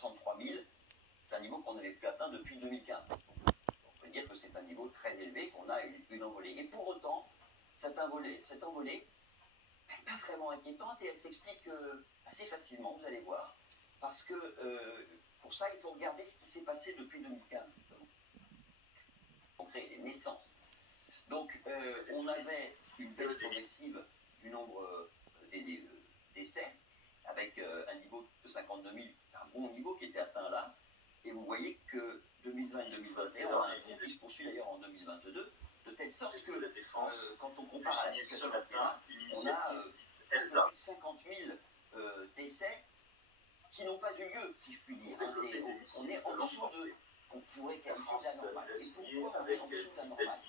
63 000, c'est un niveau qu'on n'avait plus atteint depuis 2015. On peut dire que c'est un niveau très élevé, qu'on a une envolée. Et pour autant, cette envolée n'est pas vraiment inquiétante et elle s'explique assez facilement, vous allez voir. Parce que pour ça, il faut regarder ce qui s'est passé depuis 2015. On crée les naissances. Donc, on avait une baisse progressive du nombre des décès, avec un niveau de 52 000, un bon niveau qui était atteint là. Et vous voyez que 2020 et 2021, on a un trend qui se poursuit d'ailleurs en 2022, de telle sorte que quand on compare à la situation actuelle, on a 50 000 décès qui n'ont pas eu lieu, si je puis dire. On est en dessous de, on pourrait qualifier de la normale. Et pourquoi on est en dessous de la normale?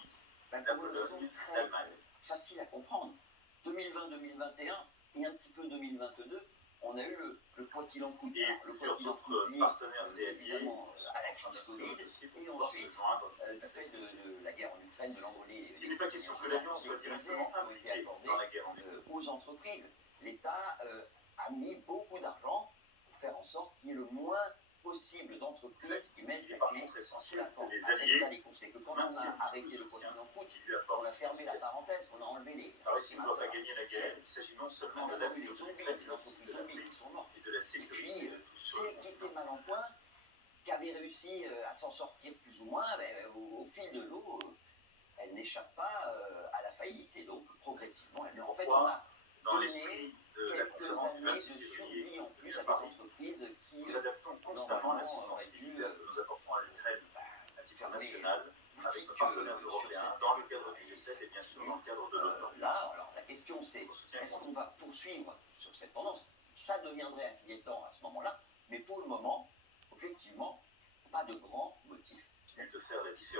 Pour une raison très facile à comprendre. 2020-2021 et un petit peu 2022, on a eu le quoi qu'il en coûte. Le quoi qu'il en coûte lié évidemment à la crise Covid et ensuite du fait de la guerre en Ukraine, de l'envolée. Il n'est pas question que l'avion soit directement impliqué dans la guerre en Ukraine. Aux entreprises. L'État a mis beaucoup d'argent pour faire en sorte qu'il y ait le moins possible d'entreprises qui mettent la clé sous la porte. Après, les conséquences. Quand on a arrêté le quoi qu'il en coûte, on a fermé la parenthèse, on a enlevé les. Alors ici, on ne doit pas gagner la guerre, il s'agit non seulement de l'avenir de l'Ukraine, mais aussi de la paix et de la sécurité de tous sur le celles qui étaient mal en point, qui avaient réussi à s'en sortir plus ou moins, au fil de l'eau, elles n'échappent pas à la faillite. Et donc, progressivement, en fait, on a dans l'esprit de la conférence du 26 février, en plus à des entreprises qui nous adaptons constamment l'assistance militaire que nous apportons à l'Ukraine à titre national, avec nos partenaires européens, dans le cadre du G7 et bien sûr dans le cadre de l'OTAN. Là, alors la question c'est, est-ce qu'on va poursuivre sur cette tendance? Ça deviendrait inquiétant à ce moment-là, mais pour le moment, objectivement, pas de grand motif. De faire la différence.